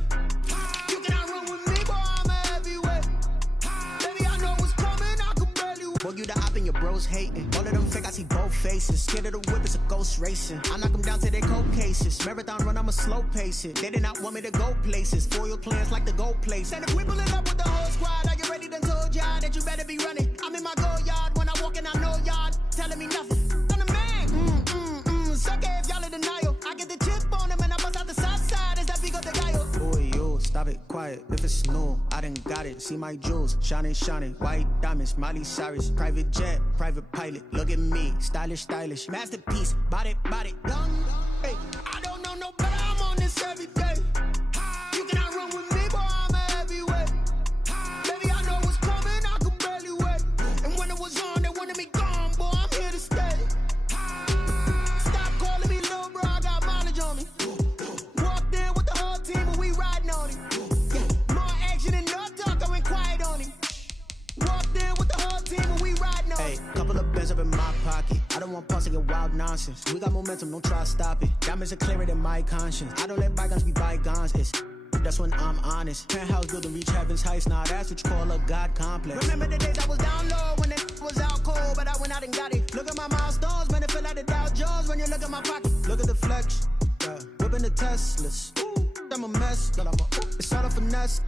You cannot run with me, boy, I'm a heavyweight. Baby, I know what's coming, I can barely wait. Boy, you the op and your bros hating. All of them fake, I see both faces. Scared of the whip, it's a ghost racing. I knock them down to their cold cases. Marathon run, I'ma slow pace it. They did not want me to go places. Foil plans like the gold place. And if we pulling up with the whole squad, are you ready? Done told y'all that you better be running. I'm in my go yard. When I walk in, I know y'all telling me nothing. I'm the man. Suck it if y'all in denial. I get the chip on them and I bust out the south side. Is that big of the guy? Boy, yo, stop it, quiet. If it's new, I done got it. See my jewels, shining, white diamonds, Miley Cyrus, private jet, private pilot. Look at me, stylish, masterpiece, body, young. Hey, I don't know no better. I'm on this every day. You cannot run with me, boy, I'm a heavyweight. Baby, I know what's coming, I can barely wait. And when it was on, they wanted me gone, boy, I'm here to stay. Stop calling me little bro, I got mileage on me. Walked in with the whole team, but we riding on him. More action and no talk, I went quiet on him. Walked in with the whole team, but we riding on him. hey, couple of bands up in my pocket. I don't want pause to get wild nonsense. We got momentum, don't try to stop it. Diamonds are clearer than my conscience. I don't let bygones be bygones. That's when I'm honest. Penthouse building, reach heaven's heights. Now that's what you call a God complex. Remember the days I was down low when it was out cold, but I went out and got it. Look at my milestones, man, it feel like the Dow Jones when you look at my pocket. Look at the flex, yeah. Whipping the Teslas. I'm a mess, but it's all a finesse.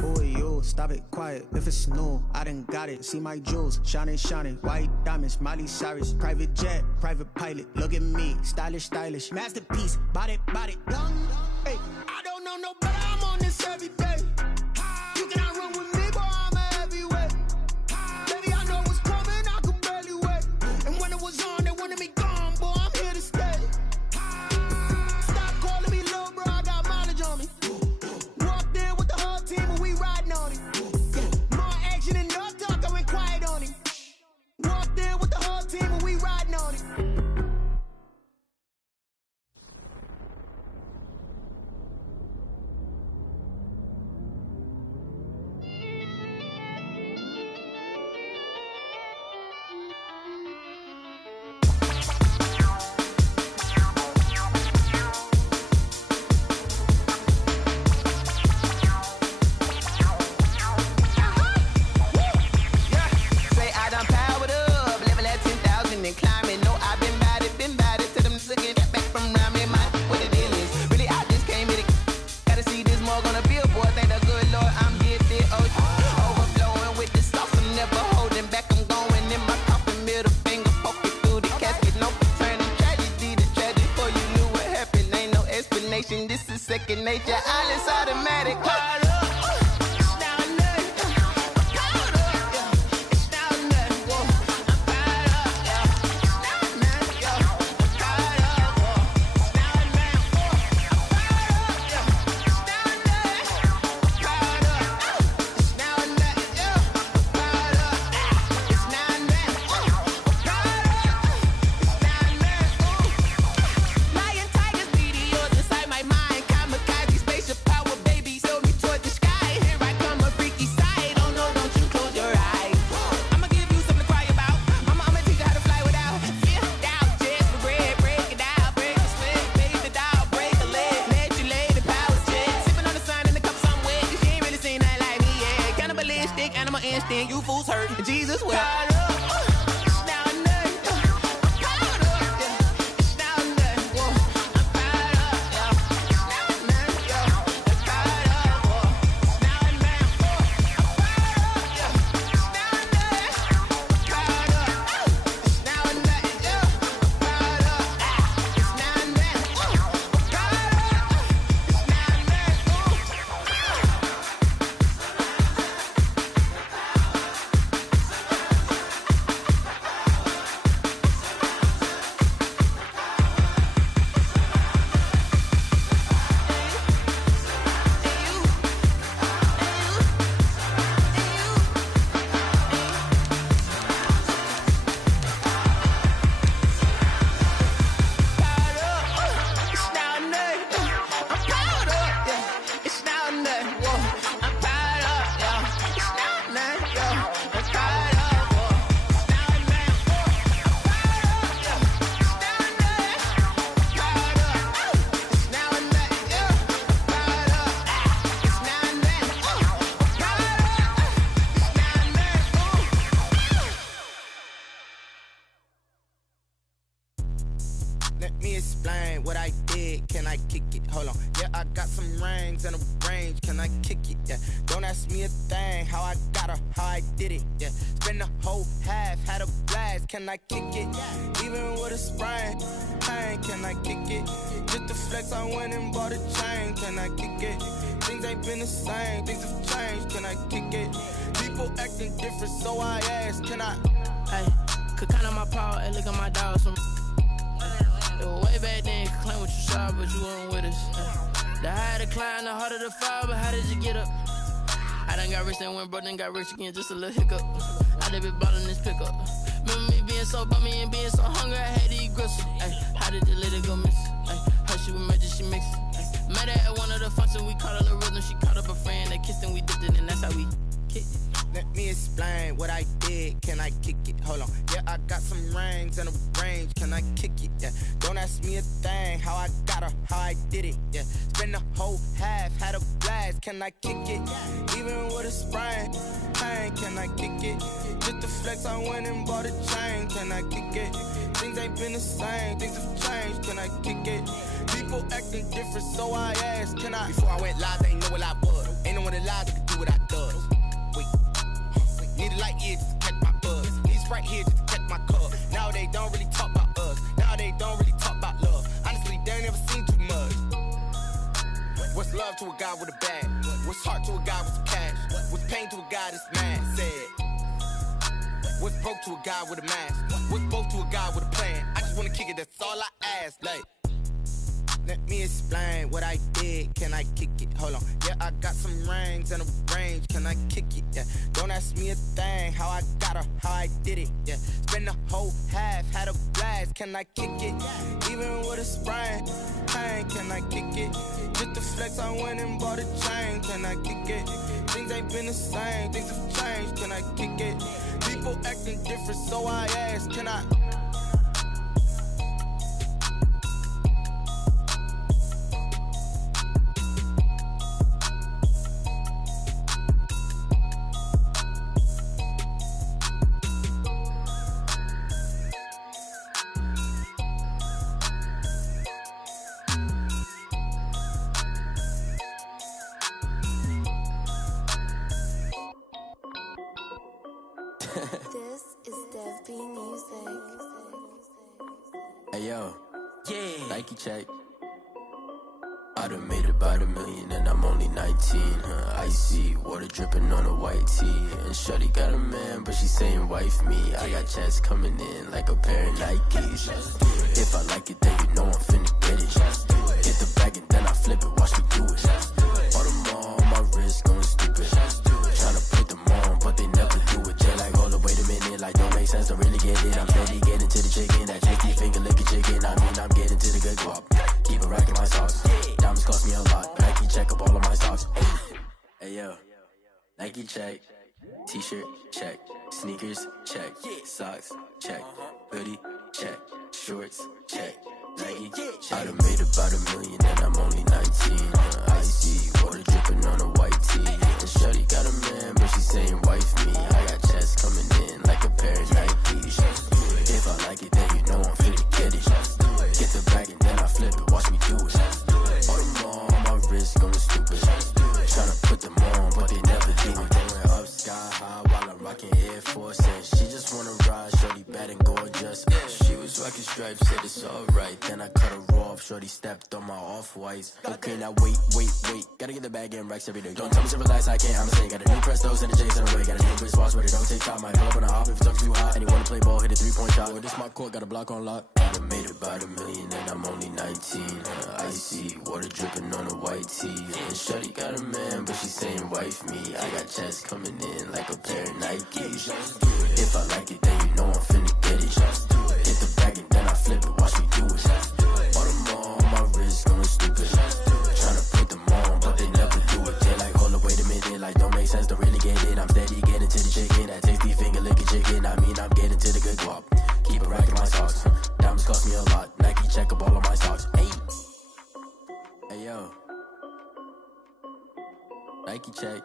Boy, yo, stop it, quiet. If it's new, I done got it. See my jewels, shining, white diamonds, Miley Cyrus, private jet, private pilot. Look at me, stylish, masterpiece, body, young. Hey, I don't know no better. I'm on this every day. You cannot run with me, boy, I'm a heavyweight. Baby, I know what's coming, I can barely wait. And when it was on, they wanted me gone, boy, I'm here to stay. Stop calling me little bro, I got mileage on me. Walked in with the whole team, but we riding on him. More action and no talk, I went quiet on him. Walked in with the whole team, but we riding on him. then you fools hurt. And Jesus will. Let me explain what I did. Can I kick it? Hold on. Yeah, I got some rings and a range. Can I kick it? Yeah. Don't ask me a thing. How I got her, how I did it. Yeah. Spend the whole half, had a blast. Can I kick it? Even with a sprain. Pain, can I kick it? Just to flex, I went and bought a chain. Can I kick it? Things ain't been the same. Things have changed. Can I kick it? People acting different, so I ask. Can I? Hey, could count on my power and look at my dogs. Way back then, you could claim what you saw, but you weren't with us. The higher the climb, the harder the fall, but how did you get up? I done got rich and went broke, then got rich again, just a little hiccup. I done been ballin' this pickup. Remember me being so bummy and being so hungry, I had to eat gristle. How did the lady go miss? Her she was magic, she mixed. Met her at one of the functions, we caught her the rhythm. She caught up a friend, they kissed and we dipped it, and that's how we kicked it. Let me explain what I did. Can I kick it? Hold on. Yeah, I got some rings and a range. Can I kick it? Yeah. Don't ask me a thing. How I got her, how I did it. Yeah. Spend the whole half, had a blast. Can I kick it? Even with a sprain. Pain, can I kick it? Just to flex, I went and bought a chain. Can I kick it? Things ain't been the same. Things have changed. Can I kick it? People acting different, so I asked. Can I? Before I went live, they ain't know what I was. Ain't no one alive that could do what I does. Need a light here just to catch my buzz. Need Sprite here just to catch my cup. Now they don't really talk about us. Now they don't really talk about love. Honestly, they ain't never seen too much. What's love to a guy with a bag? What's heart to a guy with some cash? What's pain to a guy that's mad? Said. What's broke to a guy with a mask? What's both to a guy with a plan? I just wanna kick it, that's all I ask. Like, let me explain what I did. Can I kick it? Hold on. Yeah, I got some rings and a range. Can I kick it? Yeah. Don't ask me a thing. How I got her, how I did it. Yeah. Spend the whole half, had a blast. Can I kick it? Even with a sprain. Pain, can I kick it? Just to flex, I went and bought a chain. Can I kick it? Things ain't been the same. Things have changed. Can I kick it? People acting different, so I ask. Can I? This is Dev B Music. Hey yo, Yeah. Nike check. I done made about $1 million and I'm only 19. Icy water dripping on a white tee. And shorty got a man, but she saying wife me. I got checks coming in like a pair of Nikes. If I like it, then you know I'm finna get it. Hit the bag and then I flip it, watch me do it. All them on my wrist going stupid. Tryna put them on, but they never do it. They're like, hold up, wait a minute, like don't make sense to really get it. I'm steady getting to the chicken, that chicky finger licking chicken. I mean, I'm getting to the good guap. Keep a rack in my socks. Diamonds cost me a lot. Nike check up all of my stocks. Hey yo, Nike check. T-shirt check. Sneakers check. Socks check. Hoodie check. Shorts check. Nike check. I done made about $1 million and I'm only 19. Icy water dripping on a white tee. And shorty got a man, but she saying wife me. I stripe, said it's alright. Then I cut her off, shorty stepped on my off-whites. Okay, now wait. Gotta get the bag and racks every day. Don't tell me to relax, I can't, I'ma say. Got a new Prestos and the J's on the way. Got a new Chris Foss, but it don't take time. Might pull up on a hop if it's up too hot. And you wanna play ball, hit a 3-point shot. Or this my court, got a block on lock. I done made about $1 million and I'm only 19. Icy, water dripping on a white tee. And shorty got a man, but she saying wife me. I got chest coming in like a pair of Nikes. If I like it, then you know I'm finna get it. Hit the bag and then I flip it, watch me do it. All them on my wrist, going stupid. Tryna put them on, but they never do it. They like, hold up, wait a minute, like don't make sense, don't really get it. I'm steady getting to the chicken, that tasty finger licking chicken. I mean, I'm getting to the good guap. Keep a rack in my socks. Diamonds cost me a lot. Nike check up all of my socks. Hey yo, Nike check.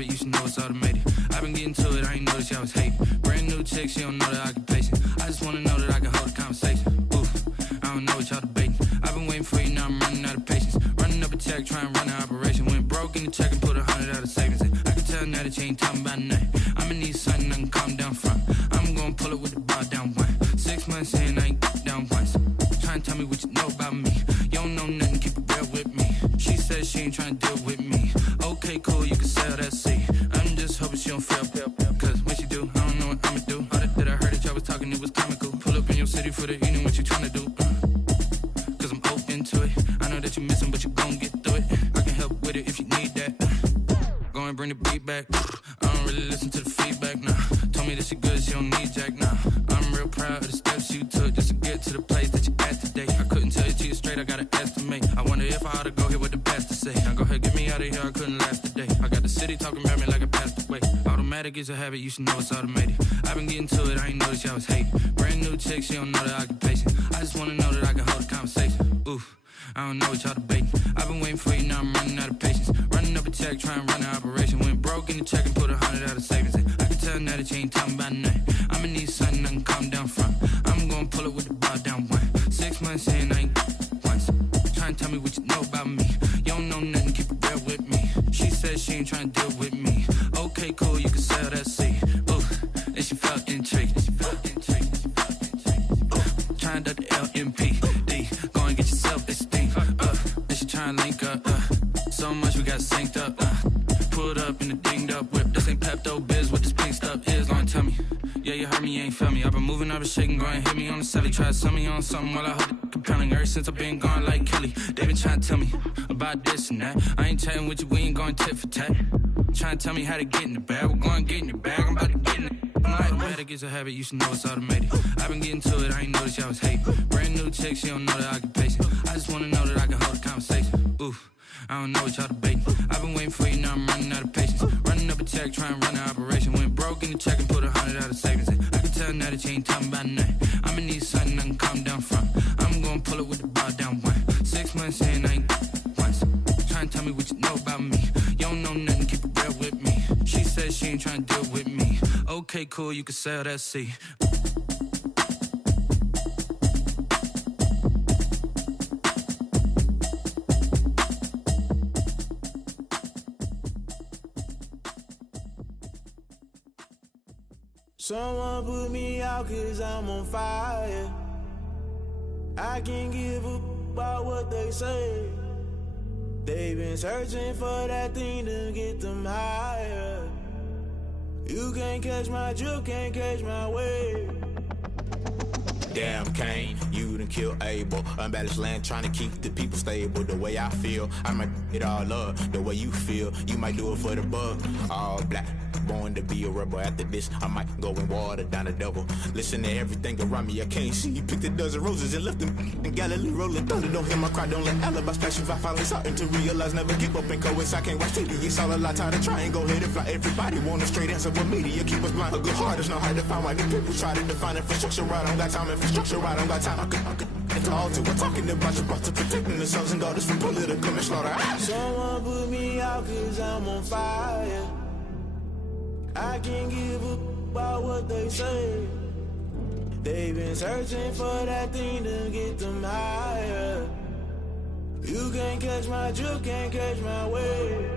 You should know it's automated. I've been getting to it, I ain't noticed y'all was hating. Brand new chick, she don't know the occupation. I just wanna know that I can hold a conversation. Oof, I don't know what y'all debating. I've been waiting for you, now I'm running out of patience. Running up a check, try and run an operation. Went broke in the check and put 100 out of savings in. I can tell now that you ain't talking about nothing. I'ma need something I can calm down from. I'm gonna pull it with the bar down one. 6 months in, I ain't down once. Try and tell me what you know about me. You don't know nothing, keep it real with me. She says she ain't trying to deal with me. Okay, cool, you can sell that seat. I'm just hoping she don't fail. Cause when she do, I don't know what I'ma do. All that I heard that y'all was talking, it was comical. Pull up in your city for the evening, what you tryna do? Cause I'm open to it. I know that you missing, but you gon' get through it. I can help with it if you need that. Go and bring the beat back. I don't really listen to the feedback, nah. Told me that she good, she don't need jack, nah. I'm real proud of the steps you took just to get to the place that you at today. I couldn't tell you to you straight, I gotta estimate. I wonder if I ought to go here with the best to say. Now go ahead, get me out of here, I couldn't last today. I got the city talking about me like I passed away. Automatic is a habit, you should know it's automated. I've been getting to it, I ain't noticed y'all was hating. Brand new chick, she don't know the occupation. I just wanna know that I can hold a conversation. Oof, I don't know what y'all debating. I've been waiting for you, now I'm running out of patience. Running up a check, try and run an operation. Went broke in the check and put 100 out of savings in. I can tell now that you ain't talking about nothing. I'ma need something I can calm down from. I'm gonna pull it with the bar down one. 6 months in, I ain't once. Try and tell me what you know about me. You don't know nothing, keep it real with me. She said she ain't trying to deal with me. Okay, cool, you can sell that seat. Ooh, and she felt intrigued. Trying to the LMPD. Go and get yourself esteem. And she trying to link up. So much we got synced up. Pulled up in a dinged up whip. This ain't Pepto Biz, what this pink stuff is. Long tell me. Yeah, you heard me, you ain't felt me. I've been moving, I've been shaking, go and hit me on the celly. Try to sell me on something while I hold it compelling. Ever since I've been gone like Kelly, they been trying to tell me about this and that. I ain't chatting with you, we ain't going tit for tat. Trying to tell me how to get in the bag. We're going to get in the bag, I'm about to get in it. Automatic is a habit, you should know it's automated. I've been getting to it, I ain't noticed y'all was hating. Brand new chick, she don't know the occupation. I just wanna know that I can hold a conversation. Oof, I don't know what y'all debating. I've been waiting for you, now I'm running out of patience. Running up a check, try and run an operation. Went broke in the check and put 100 out of savings in. I can tell now that you ain't talking about nothing. I'ma need something I can calm down from. I'm gonna pull it with the bar down one. 6 months in, I ain't once. Try and tell me what you know about me. You don't know nothing, keep it real with me. She said she ain't trying to deal with me. Okay, cool, you can sell that seat. Someone put me out 'cause I'm on fire. I can't give a about what they say. They've been searching for that thing to get them higher. You can't catch my drift, can't catch my wave. Damn, Kane, you done killed Abel. Unbalanced land, trying to keep the people stable. The way I feel, I might it all up. The way you feel, you might do it for the buck. All black, born to be a rebel. After this, I might go and water down the devil. Listen to everything around me, I can't see. He picked a dozen roses and left them in Galilee rolling thunder. Don't hear my cry, don't let alibis pass you. I finally starting to realize, never give up and coincide. Can't watch TV, it's all a lot. Tired of trying, go ahead and fly. Everybody want a straight answer, but media keep us blind. A good heart is not hard to find. Why the people try to define infrastructure right? I don't got time, infrastructure right? I don't got time. I could into all to. We're talking about your brother, protecting the sons and daughters from political slaughter. Someone put me out cause I'm on fire. I can't give up about what they say. They've been searching for that thing to get them higher. You can't catch my drift, can't catch my wave.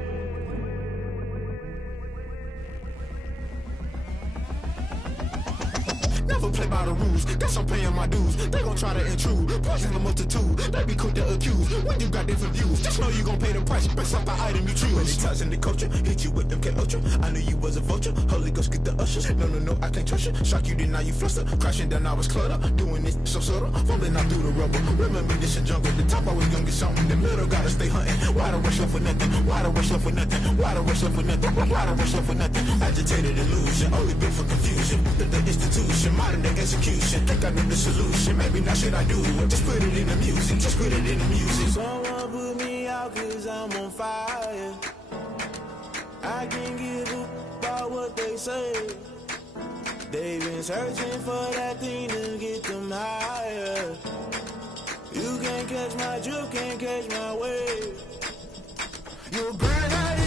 Never play by the rules, guess I'm paying my dues. They gon' try to intrude, poison the multitude. They be quick to accuse, when you got different views. Just know you gon' pay the price, based off the item you choose. Many ties in the culture, hit you with them K-Ultra. I knew you was a vulture, Holy Ghost get the ushers. No, I can't trust you. Shock you, then now you fluster. Crashing down, I was cluttered. Doing this so subtle, fumbling out through the rubble. Remember this a jungle, the top I was young and something. The middle gotta stay hunting. Why the rush left for nothing? Why the rush left for nothing? Why the rush left for nothing? Why the rush left for nothing? Agitated illusion, only built for confusion. The institution, modern day execution. Think I knew the solution, maybe now should I do it? Just put it in the music, just put it in the music. Someone put me out cause I'm on fire. I can't give up about what they say. They've been searching for that thing to get them higher. You can't catch my drift, can't catch my wave. You're burning out